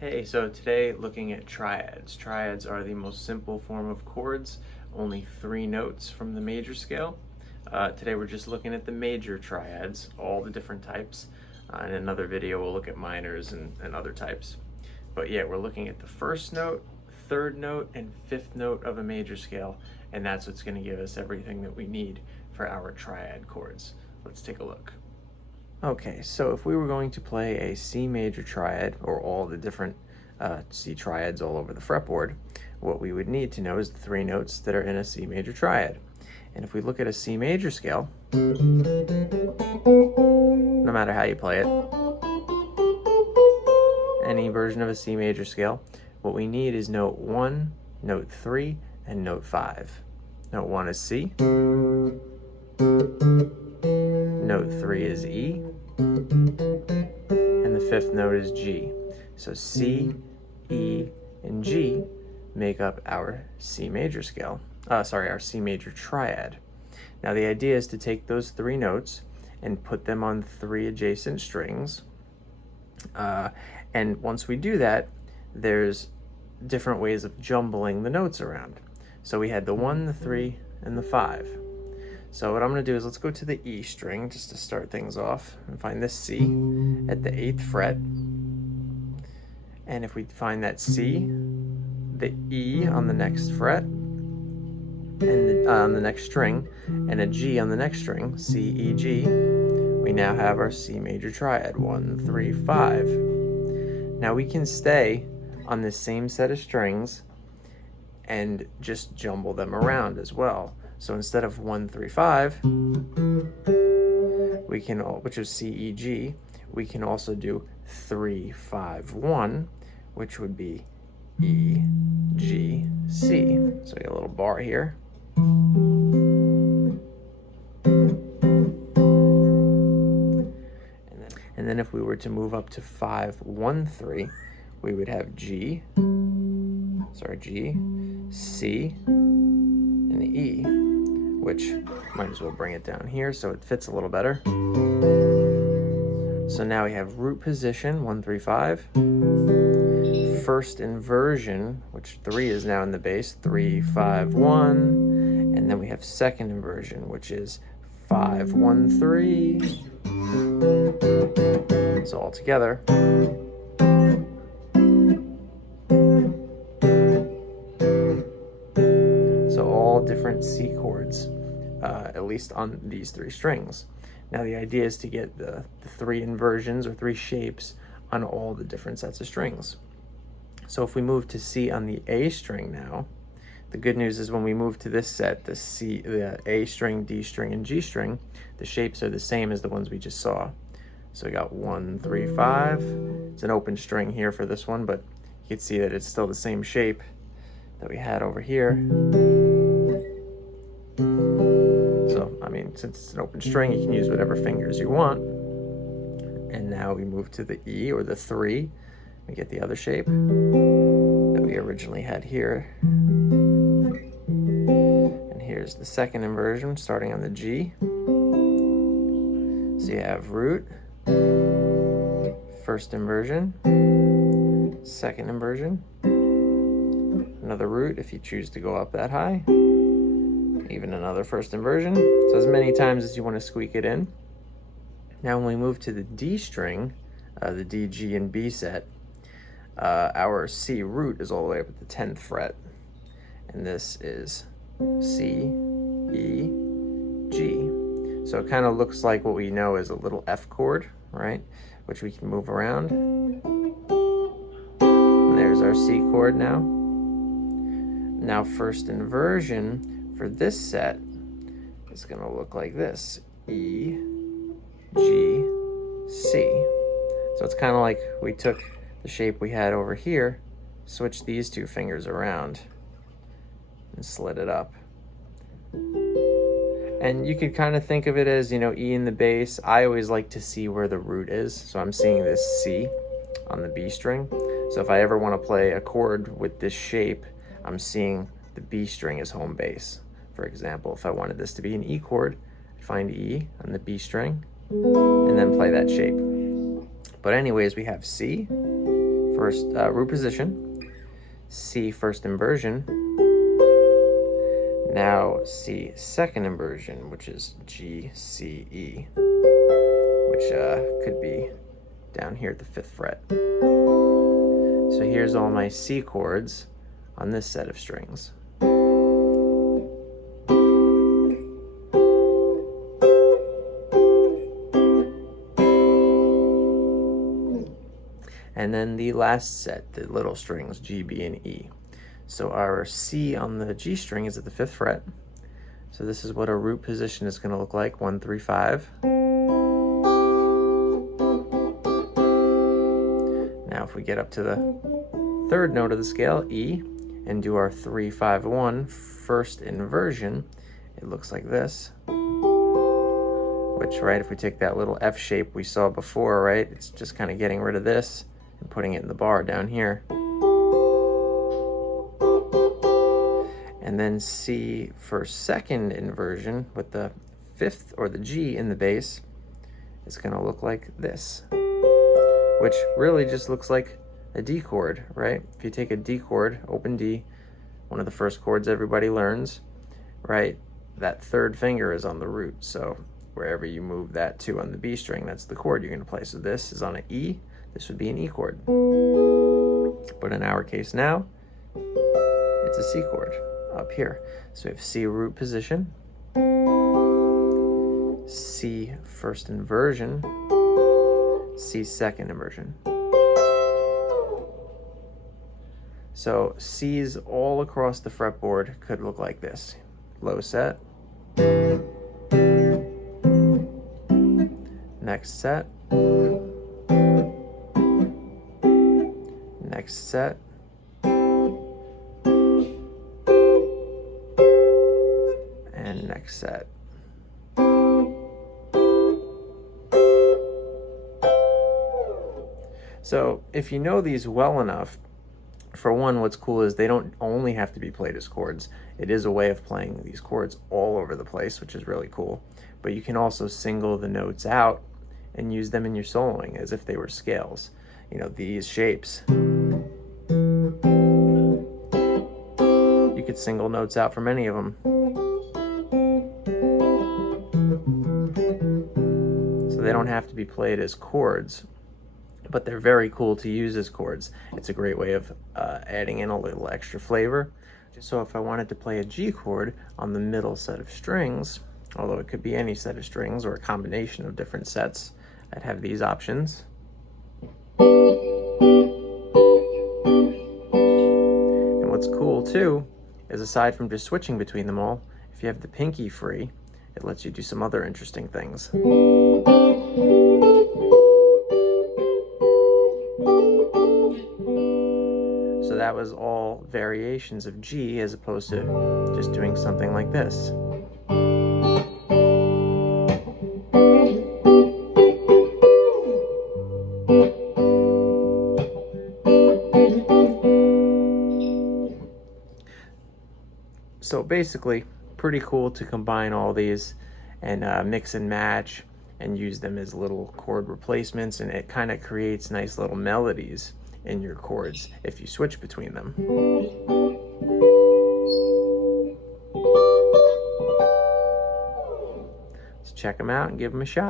Hey, so today looking at triads. Triads are the most simple form of chords, only 3 notes from the major scale. Today we're just looking at the major triads, all the different types. In another video we'll look at minors and other types. But yeah, we're looking at the first note, third note, and fifth note of a major scale, and that's what's going to give us everything that we need for our triad chords. Let's take a look. Okay, so if we were going to play a C major triad, or all the different C triads all over the fretboard, what we would need to know is the 3 notes that are in a C major triad. And if we look at a C major scale, no matter how you play it, any version of a C major scale, what we need is note 1, note 3, and note 5. Note 1 is C. Note 3 is E, and the 5th note is G. So C, E, and G make up our C major scale. Our C major triad. Now the idea is to take those 3 notes and put them on 3 adjacent strings. And once we do that, there's different ways of jumbling the notes around. So we had the 1, the 3, and the 5. So what I'm going to do is let's go to the E string just to start things off and find this C at the 8th fret. And if we find that C, the E on the next fret, and on the next string, and a G on the next string, C, E, G, we now have our C major triad, 1, 3, 5. Now we can stay on the same set of strings and just jumble them around as well. So instead of 1, 3, 5, we can, which is C, E, G, we can also do 3, 5, 1, which would be E, G, C. So we get a little bar here. And then if we were to move up to 5, 1, 3, we would have G, C, and E, which might as well bring it down here so it fits a little better. So now we have root position, 1, 3, 5. First inversion, which 3 is now in the bass, 3, 5, 1. And then we have second inversion, which is 5, 1, 3. So all together. So all different C chords, at least on these 3 strings. Now the idea is to get the 3 inversions or 3 shapes on all the different sets of strings. So if we move to C on the A string now, the good news is when we move to this set, the A string, D string, and G string, the shapes are the same as the ones we just saw. So we got 1, 3, 5. It's an open string here for this one, but you can see that it's still the same shape that we had over here. So, I mean, since it's an open string, you can use whatever fingers you want. And now we move to the E or the 3. We get the other shape that we originally had here. And here's the second inversion starting on the G. So you have root, first inversion, second inversion, another root if you choose to go up that high, even another first inversion. So as many times as you want to squeak it in. Now when we move to the D string, the D, G, and B set, our C root is all the way up at the 10th fret. And this is C, E, G. So it kind of looks like what we know is a little F chord, right? Which we can move around. And there's our C chord now. Now first inversion for this set is going to look like this. E, G, C. So it's kind of like we took the shape we had over here, switched these 2 fingers around, and slid it up. And you could kind of think of it as, E in the bass. I always like to see where the root is. So I'm seeing this C on the B string. So if I ever want to play a chord with this shape, I'm seeing the B string as home bass. For example, if I wanted this to be an E chord, I'd find E on the B string and then play that shape. But anyways, we have C first root position, C first inversion, now C second inversion, which is G, C, E, which could be down here at the 5th fret. So here's all my C chords on this set of strings. And then the last set, the little strings, G, B, and E. So our C on the G string is at the 5th fret. So this is what our root position is going to look like, 1, 3, 5. Now if we get up to the 3rd note of the scale, E, and do our 3, 5, 1 first inversion, it looks like this. Which, right, if we take that little F shape we saw before, right, it's just kind of getting rid of this and putting it in the bar down here. And then C for second inversion with the 5th or the G in the bass is going to look like this, which really just looks like a D chord, right? If you take a D chord, open D, one of the first chords everybody learns, right? That 3rd finger is on the root, so wherever you move that to on the B string, that's the chord you're going to play. So this is on an E, this would be an E chord. But in our case now, it's a C chord up here. So we have C root position, C first inversion, C second inversion. So C's all across the fretboard could look like this. Low set, next set, next set, and next set. So if you know these well enough, for one, what's cool is they don't only have to be played as chords. It is a way of playing these chords all over the place, which is really cool. But you can also single the notes out and use them in your soloing as if they were scales. You know, these shapes. You could single notes out from any of them. So they don't have to be played as chords, but they're very cool to use as chords. It's a great way of adding in a little extra flavor. So if I wanted to play a G chord on the middle set of strings, although it could be any set of strings or a combination of different sets, I'd have these options. And what's cool too is, aside from just switching between them all, if you have the pinky free, it lets you do some other interesting things. So that was all variations of G as opposed to just doing something like this. So basically, pretty cool to combine all these and mix and match and use them as little chord replacements, and it kind of creates nice little melodies in your chords if you switch between them. So check them out and give them a shot.